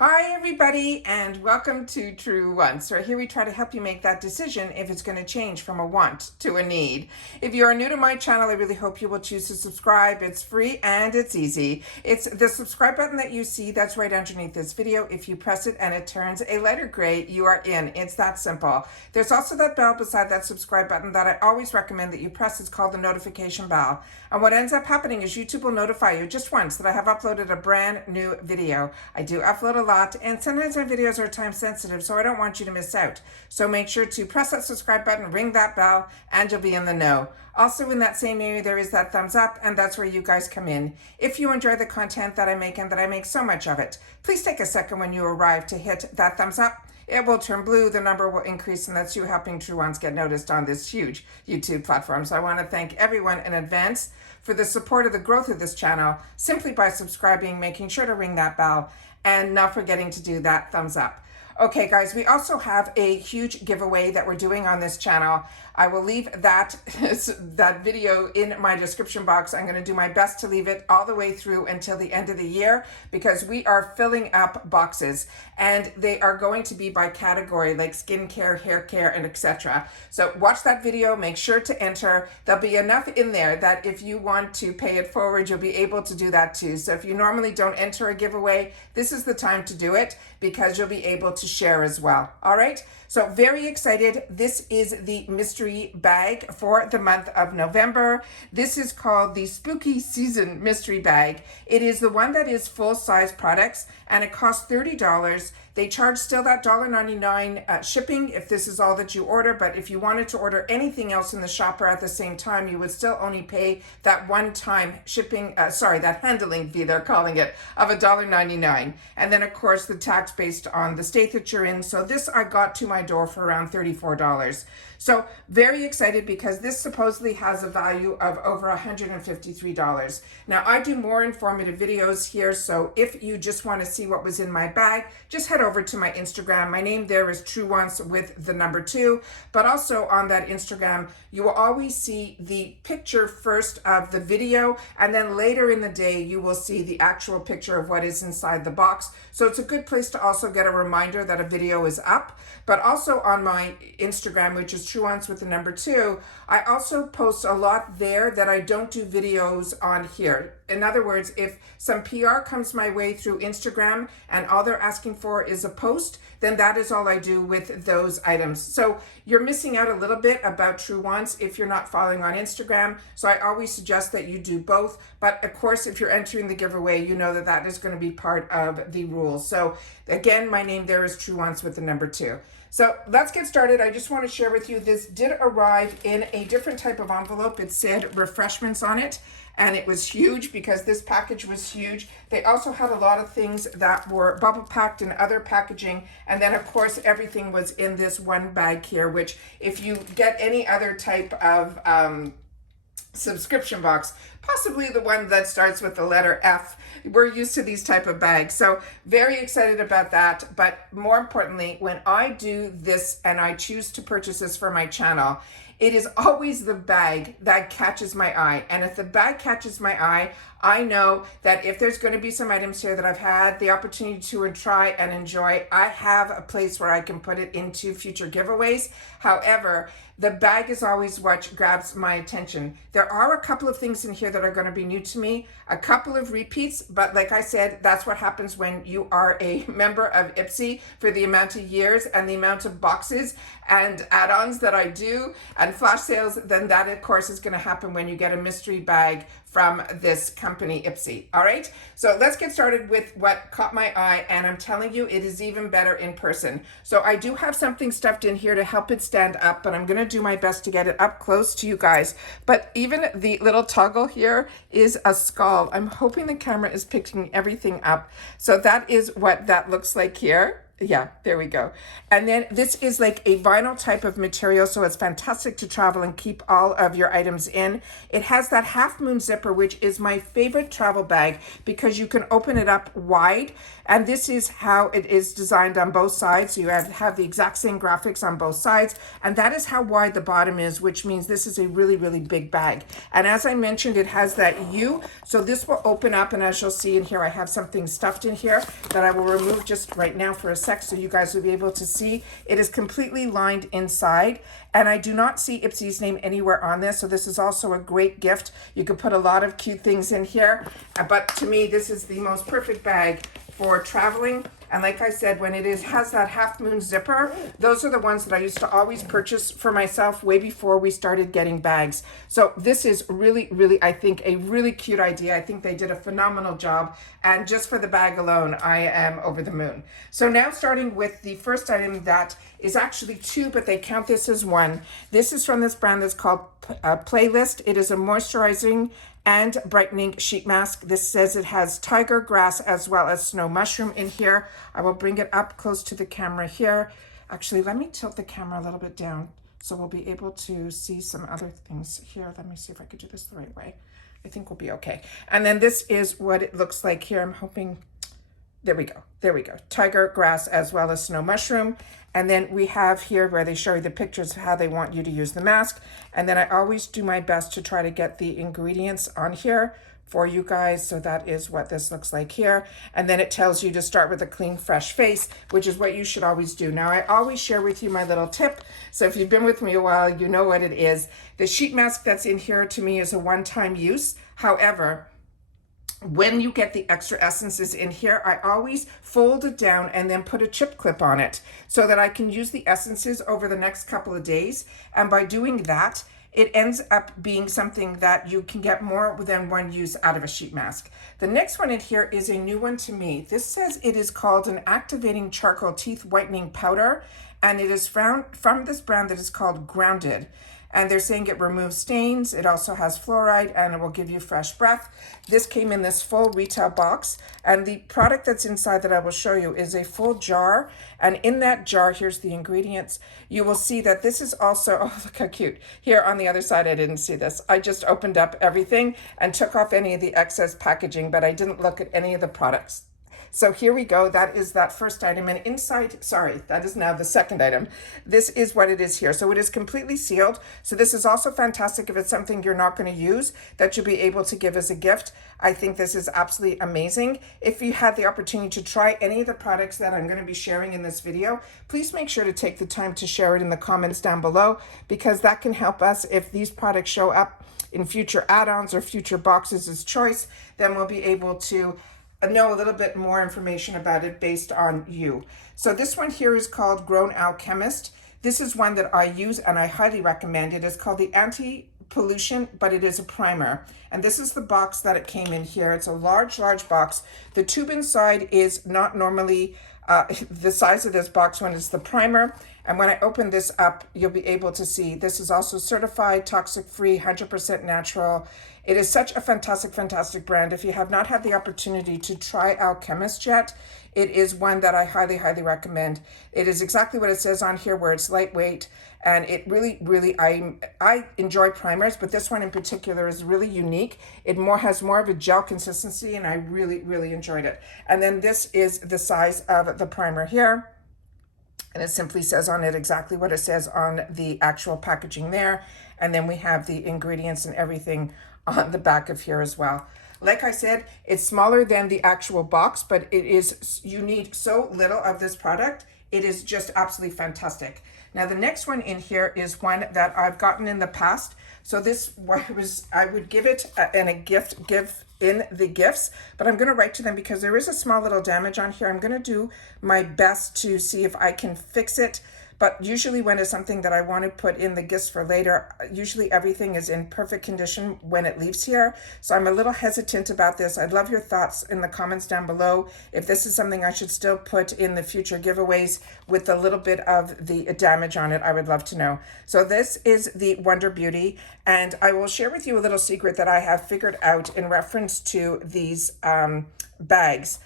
Hi everybody and welcome to True Wants. So here we try to help you make that decision if it's going to change from a want to a need. If you are new to my channel, I really hope you will choose to subscribe. It's free and it's easy. It's the subscribe button that you see that's right underneath this video. If you press it and it turns a lighter gray, you are in. It's that simple. There's also that bell beside that subscribe button that I always recommend that you press. It's called the notification bell. And what ends up happening is YouTube will notify you just once that I have uploaded a brand new video. I do upload a lot, and sometimes my videos are time sensitive, so I don't want you to miss out. So make sure to press that subscribe button, ring that bell, and you'll be in the know. Also in that same area, there is that thumbs up, and that's where you guys come in. If you enjoy the content that I make and that I make so much of it, please take a second when you arrive to hit that thumbs up. It will turn blue, the number will increase, and that's you helping True Ones get noticed on this huge YouTube platform. So I want to thank everyone in advance for the support of the growth of this channel, simply by subscribing, making sure to ring that bell, and not forgetting to do that thumbs up. Okay guys, we also have a huge giveaway that we're doing on this channel. I will leave that video in my description box. I'm going to do my best to leave it all the way through until the end of the year, because we are filling up boxes and they are going to be by category, like skincare, hair care, and etc. So watch that video, make sure to enter. There'll be enough in there that if you want to pay it forward, you'll be able to do that too. So if you normally don't enter a giveaway, this is the time to do it, because you'll be able to share as well. All right, so very excited. This is the mystery bag for the month of November. This is called the Spooky Season Mystery Bag. It is the one that is full size products, and it costs $30. They charge still that $1.99 shipping if this is all that you order, but if you wanted to order anything else in the shopper at the same time, you would still only pay that one-time shipping, that handling fee, they're calling it, of $1.99. And then of course the tax based on the state that you're in. So this I got to my door for around $34. So very excited, because this supposedly has a value of over $153. Now I do more informative videos here, so if you just want to see what was in my bag, just head over to my Instagram. My name there is True Wants with the number 2, but also on that Instagram, you will always see the picture first of the video, and then later in the day, you will see the actual picture of what is inside the box. So it's a good place to also get a reminder that a video is up. But also on my Instagram, which is True Wants with the number 2, I also post a lot there that I don't do videos on here. In other words, if some PR comes my way through Instagram and all they're asking for is a post, then that is all I do with those items. So you're missing out a little bit about True Wants if you're not following on Instagram. So I always suggest that you do both. But of course, if you're entering the giveaway, you know that that is going to be part of the rules. So again, my name there is True Wants with the number 2. So let's get started. I just want to share with you, this did arrive in a different type of envelope. It said refreshments on it, and it was huge because this package was huge. They also had a lot of things that were bubble packed and other packaging. And then of course, everything was in this one bag here, which if you get any other type of subscription box, possibly the one that starts with the letter F, we're used to these type of bags. So very excited about that. But more importantly, when I do this and I choose to purchase this for my channel, it is always the bag that catches my eye. And if the bag catches my eye, I know that if there's going to be some items here that I've had the opportunity to try and enjoy, I have a place where I can put it into future giveaways. However, the bag is always what grabs my attention. There are a couple of things in here that are going to be new to me, a couple of repeats, but like I said, that's what happens when you are a member of IPSY, for the amount of years and the amount of boxes and add-ons that I do and flash sales. Then that of course is going to happen when you get a mystery bag from this company IPSY. All right, so let's get started with what caught my eye, and I'm telling you, it is even better in person. So I do have something stuffed in here to help it stand up, but I'm going to do my best to get it up close to you guys. But even the little toggle here is a skull. I'm hoping the camera is picking everything up. So that is what that looks like here. Yeah, there we go. And then this is like a vinyl type of material, so it's fantastic to travel and keep all of your items in. It has that half moon zipper, which is my favorite travel bag because you can open it up wide. And this is how it is designed on both sides. So you have the exact same graphics on both sides. And that is how wide the bottom is, which means this is a really, really big bag. And as I mentioned, it has that U. So this will open up, and as you'll see in here, I have something stuffed in here that I will remove just right now for a sec so you guys will be able to see. It is completely lined inside, and I do not see IPSY's name anywhere on this. So this is also a great gift. You can put a lot of cute things in here, but to me, this is the most perfect bag for traveling. And like I said, when it has that half moon zipper, those are the ones that I used to always purchase for myself way before we started getting bags. So this is really, really, I think, a really cute idea. I think they did a phenomenal job. And just for the bag alone, I am over the moon. So now starting with the first item that is actually two, but they count this as one. This is from this brand that's called Playlist. It is a moisturizing and brightening sheet mask. This says it has tiger grass as well as snow mushroom in here. I will bring it up close to the camera here. Actually, let me tilt the camera a little bit down so we'll be able to see some other things here. Let me see if I could do this the right way. I think we'll be okay. And then this is what it looks like here. I'm hoping, there we go. There we go. Tiger grass as well as snow mushroom. And then we have here where they show you the pictures of how they want you to use the mask. And then I always do my best to try to get the ingredients on here for you guys. So that is what this looks like here. And then it tells you to start with a clean, fresh face, which is what you should always do. Now, I always share with you my little tip. So if you've been with me a while, you know what it is. The sheet mask that's in here to me is a one-time use. However, when you get the extra essences in here, I always fold it down and then put a chip clip on it so that I can use the essences over the next couple of days. And by doing that, it ends up being something that you can get more than one use out of a sheet mask. The next one in here is a new one to me. This says it is called an activating charcoal teeth whitening powder, and it is from this brand that is called Grounded. And they're saying it removes stains. It also has fluoride and it will give you fresh breath. This came in this full retail box. And the product that's inside that I will show you is a full jar. And in that jar, here's the ingredients. You will see that this is also, oh, look how cute. Here on the other side, I didn't see this. I just opened up everything and took off any of the excess packaging, but I didn't look at any of the products. So here we go. That is that first item. And inside, sorry, that is now the second item. This is what it is here. So it is completely sealed. So this is also fantastic if it's something you're not going to use that you'll be able to give as a gift. I think this is absolutely amazing. If you had the opportunity to try any of the products that I'm going to be sharing in this video, please make sure to take the time to share it in the comments down below, because that can help us if these products show up in future add-ons or future boxes as choice, then we'll be able to know a little bit more information about it based on you. So this one here is called Grown Alchemist. This is one that I use and I highly recommend. It is called the Anti-Pollution, but it is a primer. And this is the box that it came in here. It's a large, large box. The tube inside is not normally the size of this box when it's the primer. And when I open this up, you'll be able to see this is also certified, toxic-free, 100% natural. It is such a fantastic, fantastic brand. If you have not had the opportunity to try Alchemist yet, it is one that I highly, highly recommend. It is exactly what it says on here, where it's lightweight, and it really, really, I enjoy primers, but this one in particular is really unique. It has more of a gel consistency, and I really, really enjoyed it. And then this is the size of the primer here. And it simply says on it exactly what it says on the actual packaging there. And then we have the ingredients and everything on the back of here as well. Like I said, it's smaller than the actual box, but it is, you need so little of this product. It is just absolutely fantastic. Now the next one in here is one that I've gotten in the past. So this was, I would give it in a gift, give in the gifts, but I'm going to write to them because there is a small little damage on here. I'm going to do my best to see if I can fix it. But usually when it's something that I want to put in the gifts for later, usually everything is in perfect condition when it leaves here. So I'm a little hesitant about this. I'd love your thoughts in the comments down below. If this is something I should still put in the future giveaways with a little bit of the damage on it, I would love to know. So this is the Wonder Beauty, and I will share with you a little secret that I have figured out in reference to these bags.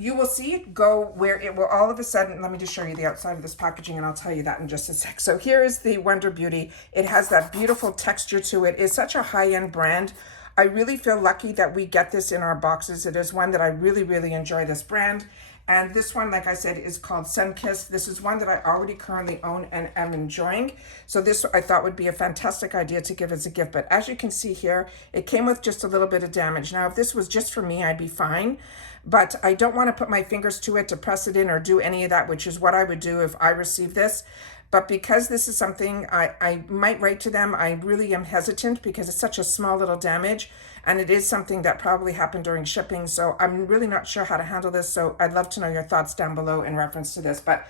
you will see it go where it will all of a sudden, let me just show you the outside of this packaging and I'll tell you that in just a sec. So here is the Wonder Beauty. It has that beautiful texture to it. It's such a high-end brand. I really feel lucky that we get this in our boxes. It is one that I really, really enjoy, this brand. And this one, like I said, is called Sunkissed. This is one that I already currently own and am enjoying. So this I thought would be a fantastic idea to give as a gift. But as you can see here, it came with just a little bit of damage. Now, if this was just for me, I'd be fine. But I don't want to put my fingers to it to press it in or do any of that, which is what I would do if I received this. But because this is something I might write to them, I really am hesitant because it's such a small little damage. And it is something that probably happened during shipping. So I'm really not sure how to handle this. So I'd love to know your thoughts down below in reference to this. But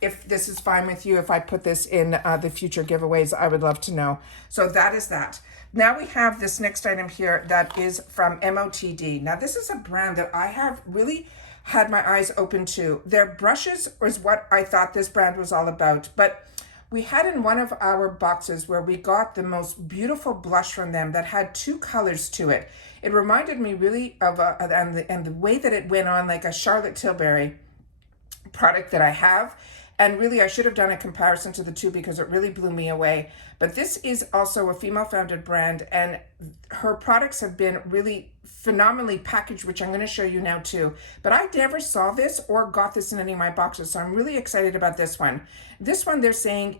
if this is fine with you, if I put this in the future giveaways, I would love to know. So that is that. Now we have this next item here that is from MOTD. Now this is a brand that I have really had my eyes open to. Their brushes was what I thought this brand was all about. But we had in one of our boxes where we got the most beautiful blush from them that had two colors to it. It reminded me really of and the way that it went on like a Charlotte Tilbury product that I have. And really, I should have done a comparison to the two because it really blew me away. But this is also a female-founded brand, and her products have been really phenomenally packaged, which I'm going to show you now too. But I never saw this or got this in any of my boxes, so I'm really excited about this one. This one they're saying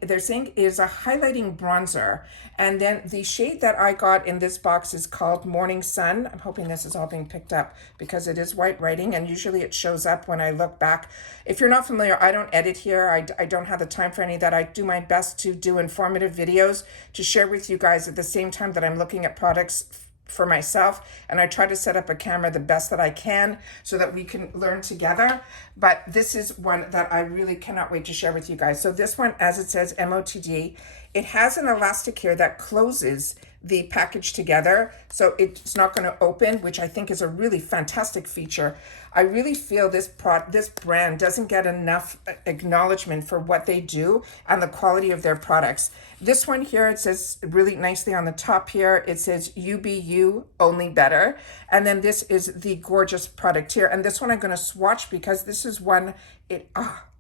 is a highlighting bronzer, and then the shade that I got in this box is called Morning Sun. I'm hoping this is all being picked up because it is white writing, and usually it shows up when I look back. If you're not familiar, I don't edit here. I don't have the time for any of that. I do my best to do informative videos to share with you guys at the same time that I'm looking at products for myself, and I try to set up a camera the best that I can so that we can learn together. But this is one that I really cannot wait to share with you guys. So this one, as it says MOTD, it has an elastic here that closes the package together, so it's not going to open, which I think is a really fantastic feature. I really feel this brand doesn't get enough acknowledgement for what they do and the quality of their products. This one here, it says really nicely on the top here, it says UBU, only better. And then this is the gorgeous product here. And this one I'm going to swatch because this is one,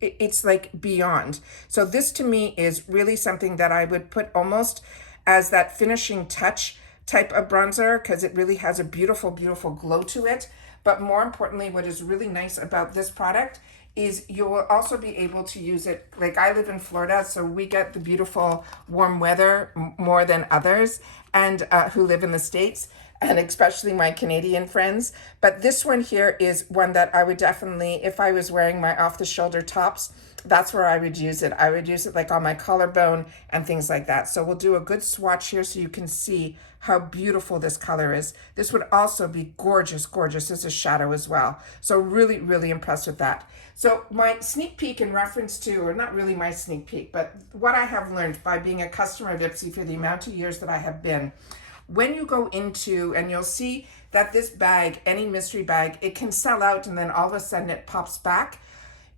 it's like beyond. So this to me is really something that I would put almost as that finishing touch type of bronzer because it really has a beautiful, beautiful glow to it. But more importantly, what is really nice about this product is you will also be able to use it. Like I live in Florida, so we get the beautiful warm weather more than others and who live in the States, and especially my Canadian friends. But this one here is one that I would definitely, if I was wearing my off-the-shoulder tops, that's where I would use it. I would use it like on my collarbone and things like that. So we'll do a good swatch here so you can see how beautiful this color is. This would also be gorgeous, gorgeous as a shadow as well. So really, really impressed with that. So my sneak peek in reference to, or not really my sneak peek, but what I have learned by being a customer of IPSY for the amount of years that I have been, when you go into, and you'll see that this bag, any mystery bag, it can sell out and then all of a sudden it pops back.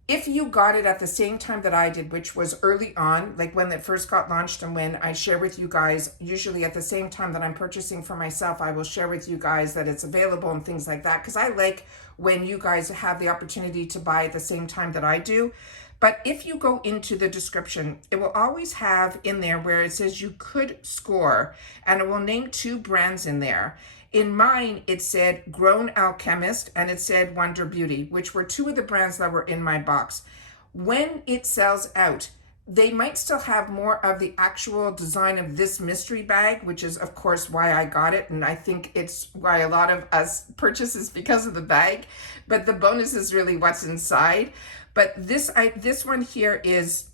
If you got it at the same time that I did, which was early on, like when it first got launched and when I share with you guys, usually at the same time that I'm purchasing for myself, I will share with you guys that it's available and things like that. Because I like when you guys have the opportunity to buy at the same time that I do. But if you go into the description, it will always have in there where it says you could score, and it will name two brands in there. In mine, it said Grown Alchemist and it said Wonder Beauty, which were two of the brands that were in my box. When it sells out, they might still have more of the actual design of this mystery bag, which is of course why I got it. And I think it's why a lot of us purchases because of the bag, but the bonus is really what's inside. But this one here is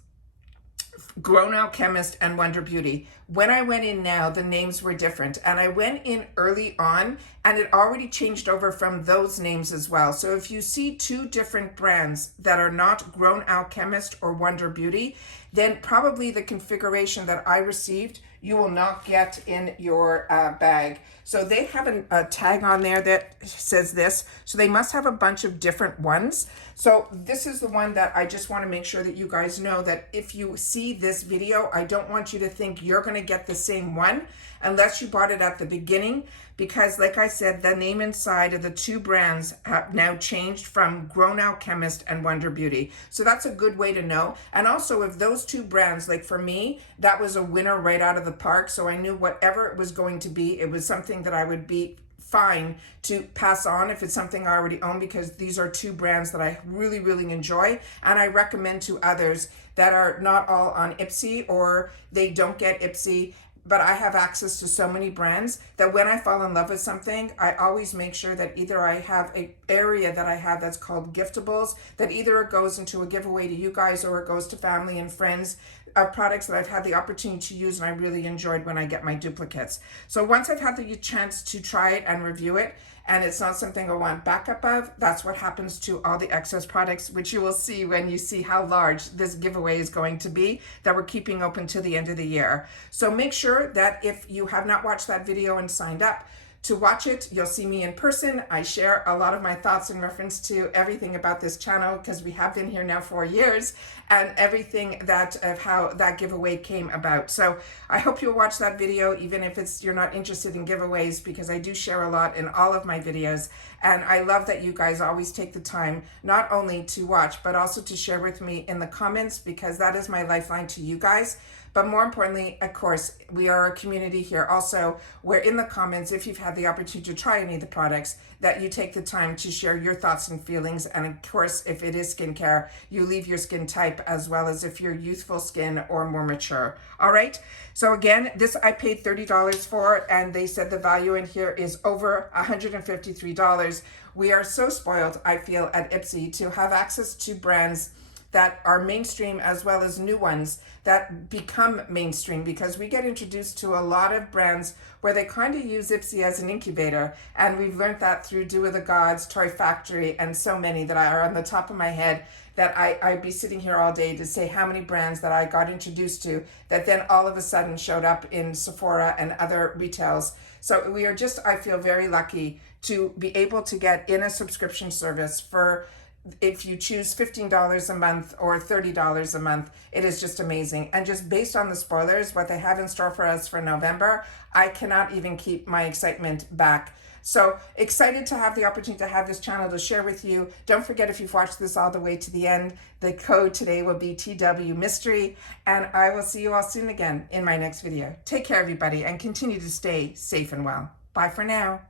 Grown Alchemist and Wonder Beauty. When I went in now, the names were different, and I went in early on and it already changed over from those names as well. So if you see two different brands that are not Grown Alchemist or Wonder Beauty, then probably the configuration that I received you will not get in your bag. So they have a tag on there that says this. So they must have a bunch of different ones. So this is the one that I just want to make sure that you guys know that if you see this video, I don't want you to think you're going to get the same one unless you bought it at the beginning, because like I said, the name inside of the two brands have now changed from Grown Alchemist and Wonder Beauty. So that's a good way to know. And also, if those two brands, like for me, that was a winner right out of the park. So I knew whatever it was going to be, it was something that I would be fine to pass on if it's something I already own, because these are two brands that I really, really enjoy and I recommend to others that are not all on IPSY or they don't get IPSY. But I have access to so many brands that when I fall in love with something, I always make sure that either I have an area that I have that's called giftables, that either it goes into a giveaway to you guys or it goes to family and friends of products that I've had the opportunity to use and I really enjoyed when I get my duplicates. So once I've had the chance to try it and review it, and it's not something I want backup of, that's what happens to all the excess products, which you will see when you see how large this giveaway is going to be that we're keeping open to the end of the year. So make sure that if you have not watched that video and signed up to watch it, you'll see me in person. I share a lot of my thoughts in reference to everything about this channel because we have been here now 4 years, and everything that of how that giveaway came about. So I hope you'll watch that video, even if you're not interested in giveaways, because I do share a lot in all of my videos. And I love that you guys always take the time not only to watch, but also to share with me in the comments, because that is my lifeline to you guys. But more importantly, of course, we are a community here also, where in the comments, if you've had the opportunity to try any of the products, that you take the time to share your thoughts and feelings. And of course, if it is skincare, you leave your skin type, as well as if you're youthful skin or more mature. All right. So again, this I paid $30 for, and they said the value in here is over $153. We are so spoiled, I feel, at IPSY to have access to brands that are mainstream as well as new ones that become mainstream, because we get introduced to a lot of brands where they kind of use IPSY as an incubator, and we've learned that through Do With the Gods, Toy Factory, and so many that are on the top of my head that I'd be sitting here all day to say how many brands that I got introduced to that then all of a sudden showed up in Sephora and other retails. So we are just, I feel very lucky to be able to get in a subscription service for, if you choose $15 a month or $30 a month, it is just amazing. And just based on the spoilers, what they have in store for us for November, I cannot even keep my excitement back. So excited to have the opportunity to have this channel to share with you. Don't forget, if you've watched this all the way to the end, the code today will be TW Mystery, and I will see you all soon again in my next video. Take care, everybody, and continue to stay safe and well. Bye for now.